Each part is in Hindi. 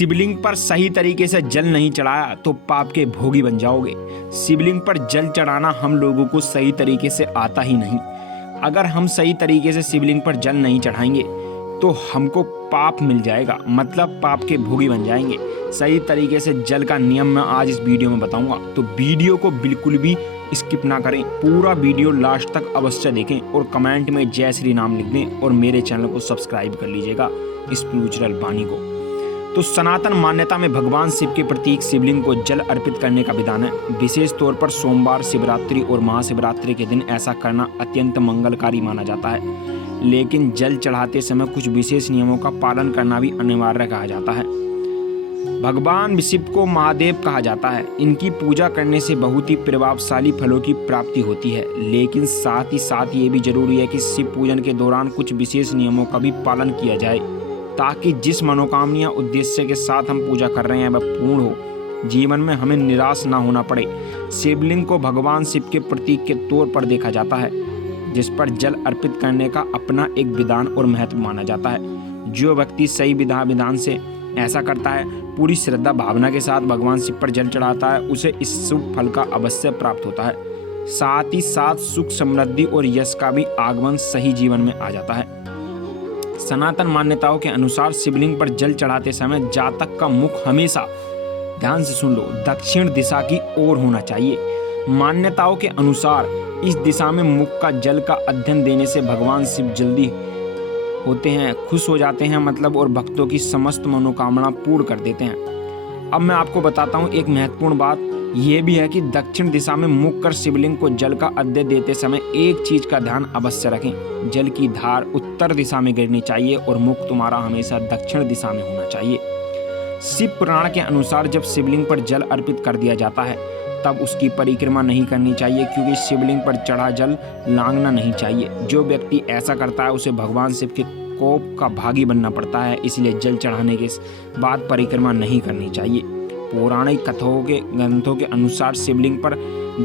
शिवलिंग पर सही तरीके से जल नहीं चढ़ाया तो पाप के भोगी बन जाओगे। शिवलिंग पर जल चढ़ाना हम लोगों को सही तरीके से आता ही नहीं। अगर हम सही तरीके से शिवलिंग पर जल नहीं चढ़ाएंगे तो हमको पाप मिल जाएगा, मतलब पाप के भोगी बन जाएंगे। सही तरीके से जल का नियम मैं आज इस वीडियो में बताऊंगा, तो वीडियो को बिल्कुल भी स्किप ना करें, पूरा वीडियो लास्ट तक अवश्य देखें और कमेंट में जय श्री राम लिख दें और मेरे चैनल को सब्सक्राइब कर लीजिएगा, स्पिरिचुअल वाणी को। तो सनातन मान्यता में भगवान शिव के प्रतीक शिवलिंग को जल अर्पित करने का विधान है। विशेष तौर पर सोमवार, शिवरात्रि और महाशिवरात्रि के दिन ऐसा करना अत्यंत मंगलकारी माना जाता है। लेकिन जल चढ़ाते समय कुछ विशेष नियमों का पालन करना भी अनिवार्य कहा जाता है। भगवान शिव को महादेव कहा जाता है। इनकी पूजा करने से बहुत ही प्रभावशाली फलों की प्राप्ति होती है, लेकिन साथ ही साथ ये भी जरूरी है कि शिव पूजन के दौरान कुछ विशेष नियमों का भी पालन किया जाए, ताकि जिस मनोकामना या उद्देश्य के साथ हम पूजा कर रहे हैं वह पूर्ण हो, जीवन में हमें निराश ना होना पड़े। शिवलिंग को भगवान शिव के प्रतीक के तौर पर देखा जाता है, जिस पर जल अर्पित करने का अपना एक विधान और महत्व माना जाता है। जो व्यक्ति सही विधान से ऐसा करता है, पूरी श्रद्धा भावना के साथ भगवान शिव पर जल चढ़ाता है, उसे इस शुभ फल का अवश्य प्राप्त होता है। साथ ही साथ सुख, समृद्धि और यश का भी आगमन सही जीवन में आ जाता है। सनातन मान्यताओं के अनुसार शिवलिंग पर जल चढ़ाते समय जातक का मुख हमेशा, ध्यान से सुन लो, दक्षिण दिशा की ओर होना चाहिए। मान्यताओं के अनुसार इस दिशा में मुख का जल का अध्ययन देने से भगवान शिव जल्दी होते हैं, खुश हो जाते हैं, मतलब, और भक्तों की समस्त मनोकामना पूर्ण कर देते हैं। अब मैं आपको बताता हूँ एक महत्वपूर्ण बात यह भी है कि दक्षिण दिशा में मुख कर शिवलिंग को जल का अध्ययन देते समय एक चीज का ध्यान अवश्य रखें, जल की धार उत्तर दिशा में गिरनी चाहिए और मुख तुम्हारा हमेशा दक्षिण दिशा में होना चाहिए। शिव पुराण के अनुसार जब शिवलिंग पर जल अर्पित कर दिया जाता है तब उसकी परिक्रमा नहीं करनी चाहिए, क्योंकि शिवलिंग पर चढ़ा जल लांघना नहीं चाहिए। जो व्यक्ति ऐसा करता है उसे भगवान शिव के कोप का भागी बनना पड़ता है, इसलिए जल चढ़ाने के बाद परिक्रमा नहीं करनी चाहिए। पौराणिक कथाओं के ग्रंथों के अनुसार शिवलिंग पर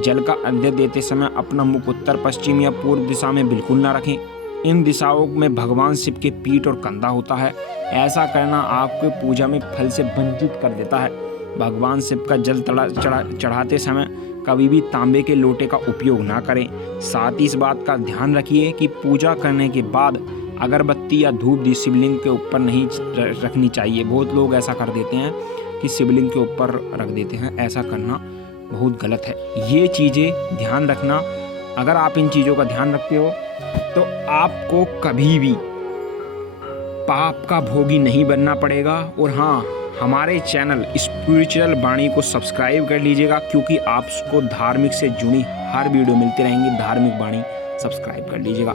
जल का अर्घ्य देते समय अपना मुख उत्तर, पश्चिम या पूर्व दिशा में बिल्कुल न रखें। इन दिशाओं में भगवान शिव के पीठ और कंधा होता है। ऐसा करना आपको पूजा में फल से वंचित कर देता है। भगवान शिव का जल चढ़ाते समय कभी भी तांबे के लोटे का उपयोग ना करें। साथ ही इस बात का ध्यान रखिए कि पूजा करने के बाद अगरबत्ती या धूप दी शिवलिंग के ऊपर नहीं रखनी चाहिए। बहुत लोग ऐसा कर देते हैं कि शिवलिंग के ऊपर रख देते हैं, ऐसा करना बहुत गलत है। ये चीज़ें ध्यान रखना। अगर आप इन चीज़ों का ध्यान रखते हो तो आपको कभी भी पाप का भोगी नहीं बनना पड़ेगा। और हाँ, हमारे चैनल स्पिरिचुअल वाणी को सब्सक्राइब कर लीजिएगा, क्योंकि आपको धार्मिक से जुड़ी हर वीडियो मिलती रहेंगी। धार्मिक वाणी सब्सक्राइब कर लीजिएगा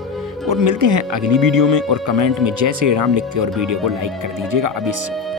और मिलते हैं अगली वीडियो में। और कमेंट में जय श्री राम लिख के और वीडियो को लाइक कर दीजिएगा अभी से।